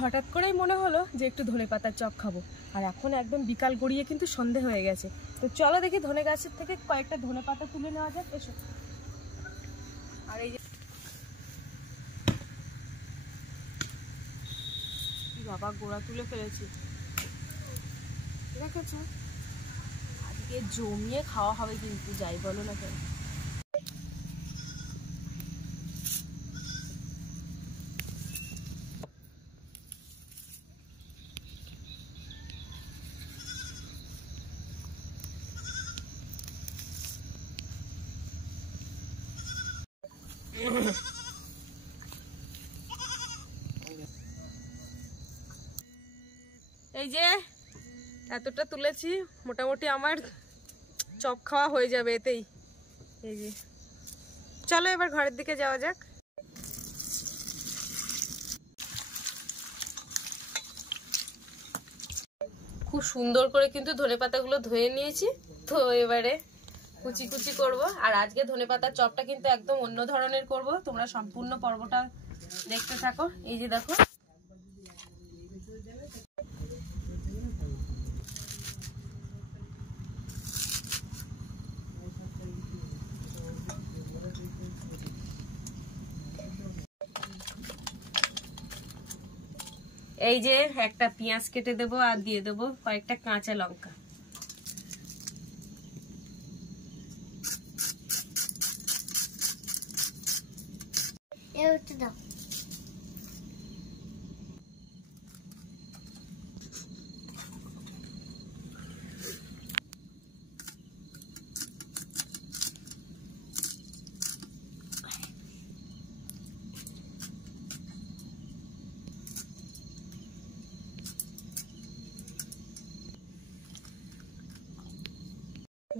হঠাৎ করেই মনে হলো যে একটু ধনেপাতার চপ খাবো, আর এখন একদম বিকাল গড়িয়ে কিন্তু সন্ধে হয়ে গেছে। তো চলো দেখি ধনে গাছের থেকে কয়েকটা ধনেপাতা তুলে নেওয়া যাক। এসো। আর এই যে বাবা গোড়া তুলে ফেলেছি, দেখেছো? আজকে জমিয়ে খাওয়া হবে কিন্তু, যাই বলো না কেন। এই যে এতটা তুলেছি, মোটামুটি আমার চপ খাওয়া হয়ে যাবে এতেই। এই যে চলো এবার ঘরের দিকে যাওয়া যাক। খুব সুন্দর করে কিন্তু ধনেপাতাগুলো ধুয়ে নিয়েছি। তো এবারে কুচি কুচি করব। আর আজকে ধনেপাতার চপটা কিন্তু একদম অন্য ধরনের করব, তোমরা সম্পূর্ণ পর্বটা দেখতে থাকো। এই যে দেখো, এই যে একটা পেঁয়াজ কেটে দেবো আর দিয়ে দেবো কয়েকটা কাঁচা লঙ্কা।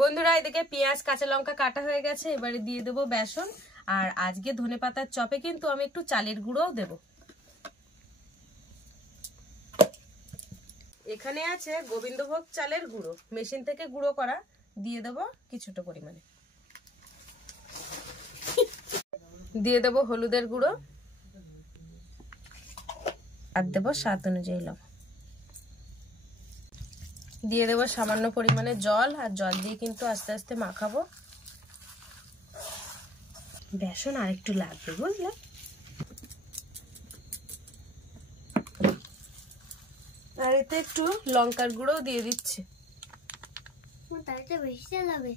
বন্ধুরা এদিকে পেঁয়াজ কাঁচা লঙ্কা কাটা হয়ে গেছে, এবারে দিয়ে দেবো বেসন। আর আজকে ধনেপাতার চপে কিন্তু আমি একটু চালের গুঁড়োও দেব। এখানে আছে গোবিন্দভোগ চালের গুঁড়ো, মেশিন থেকে গুঁড়ো করা, দিয়ে দেবো কিছুটা পরিমাণে। দিয়ে দেবো হলুদের গুঁড়ো, আর দেবো স্বাদ অনুযায়ী লবণ। দিয়ে দেবো সামান্য পরিমাণে জল, আর জল দিয়ে কিন্তু আস্তে আস্তে মাখাবো। বেসন আর একটু লাগবে, বুঝলে? আর এতে একটু লঙ্কার গুঁড়ো দিয়ে দিচ্ছি। বেশি লাগবে।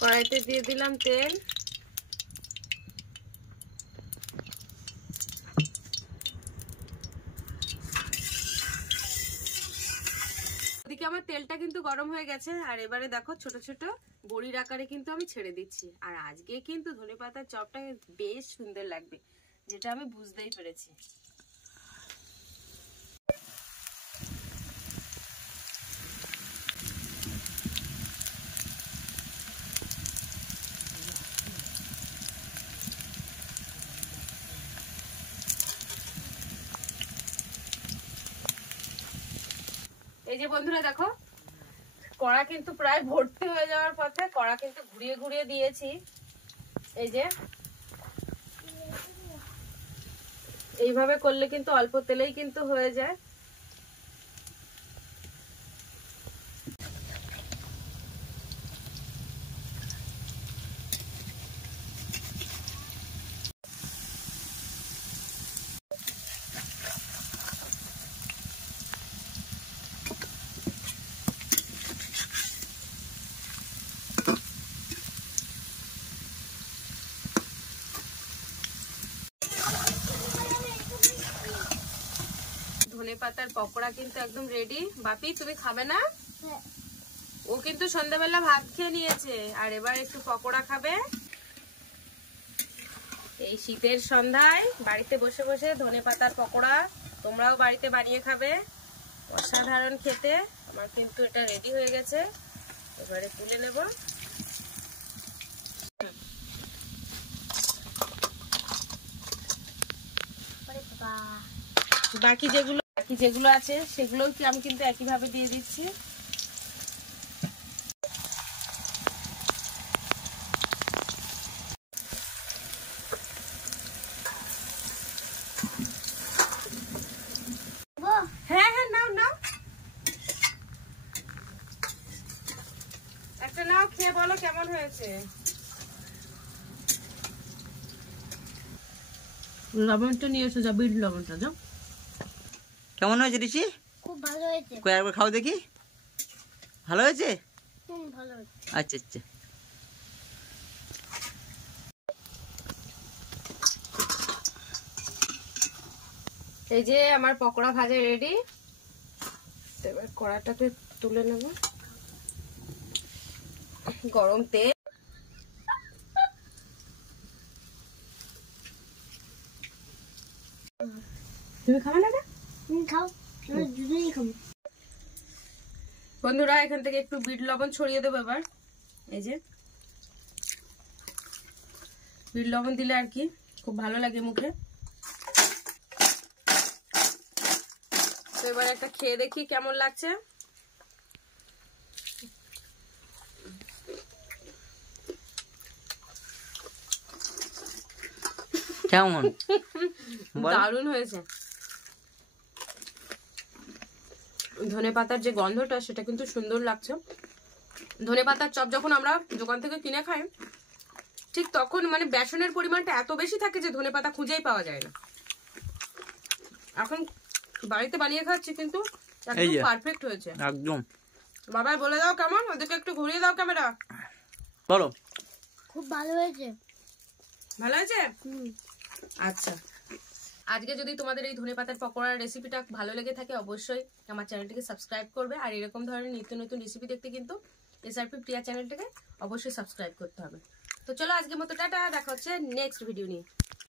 কড়াইতে দিয়ে দিলাম তেল। ওদিকে আমার তেলটা কিন্তু গরম হয়ে গেছে, আর এবারে দেখো ছোট ছোট বড়ির আকারে কিন্তু আমি ছেড়ে দিচ্ছি। আর আজকে কিন্তু ধনেপাতার চপটা বেশ সুন্দর লাগবে, যেটা আমি বুঝতেই পেরেছি। এই যে বন্ধুরা দেখো, কড়া কিন্তু প্রায় ভর্তি হয়ে যাওয়ার পথে, কড়া কিন্তু ঘুরিয়ে ঘুরিয়ে দিয়েছি। এই যে এইভাবে করলে কিন্তু অল্প তেলেই কিন্তু হয়ে যায়। ধনেপাতার পকোড়া কিন্তু একদম রেডি। বাপি তুমি খাবে না? ও কিন্তু সন্ধ্যাবেলা ভাত খেয়ে নিয়েছে, আর এবার একটু পকোড়া খাবে। এই শীতের সন্ধ্যায় বাড়িতে বসে বসে ধনেপাতার পকোড়া তোমরাও বাড়িতে বানিয়ে খাবে, অসাধারণ খেতে। আমার কিন্তু এটা রেডি হয়ে গেছে, এবারে তুলে নেব। বাকি যেগুলো আছে সেগুলো আমি কিন্তু একইভাবে দিয়ে দিচ্ছি। কেমন হয়েছে? লবণটা নিয়ে এসো, যা বিট লবণটা যাও। কেমন হয়েছে ঋষি? খুব ভালো হয়েছে। কই একবার খাও দেখি। ভালো হয়েছে? ভালো হয়েছে। আচ্ছা আচ্ছা। এই যে আমার পকোড়া ভাজা রেডি। এবার কড়াটাকে তুলে নেব। গরম তেল, তুমি খাবে না? খাও, দুটোই খাবো। বন্ধুরা এখান থেকে একটু বিট লবণ ছড়িয়ে দেবো এবার। এই যে বিট লবণ দিলে আর কি খুব ভালো লাগে মুখে। তো এবার একটা খেয়ে দেখি কেমন লাগছে। কেমন? দারুণ হয়েছে। ধনেপাতার যে গন্ধটা সেটা কিন্তু সুন্দর লাগছে। ধনেপাতার চপ যখন আমরা দোকান থেকে কিনে খাই ঠিক তখন মানে বেসনের পরিমাণটা এত বেশি থাকে যে ধনেপাতা খুঁজেই পাওয়া যায় না। এখন বাড়িতে বানিয়ে খাচ্ছি কিন্তু একদম পারফেক্ট হয়েছে একদম। বাবা বলে দাও কেমন, ওদেরকে একটু ঘুরিয়ে দাও ক্যামেরা। বলো। খুব ভালো হয়েছে। ভালো হয়েছে? আচ্ছা, আজকে যদি তোমাদের এই ধনেপাতার পকোড়ার রেসিপিটা ভালো লেগে থাকে অবশ্যই আমার চ্যানেলটিকে সাবস্ক্রাইব করবে। আর এরকম ধরনের নিত্য নতুন রেসিপি দেখতে কিন্তু এসআরপি প্রিয়া চ্যানেলটিকে অবশ্যই সাবস্ক্রাইব করতে হবে। তো চলো আজকের মতো টাটা, দেখা হচ্ছে নেক্সট ভিডিও নিয়ে।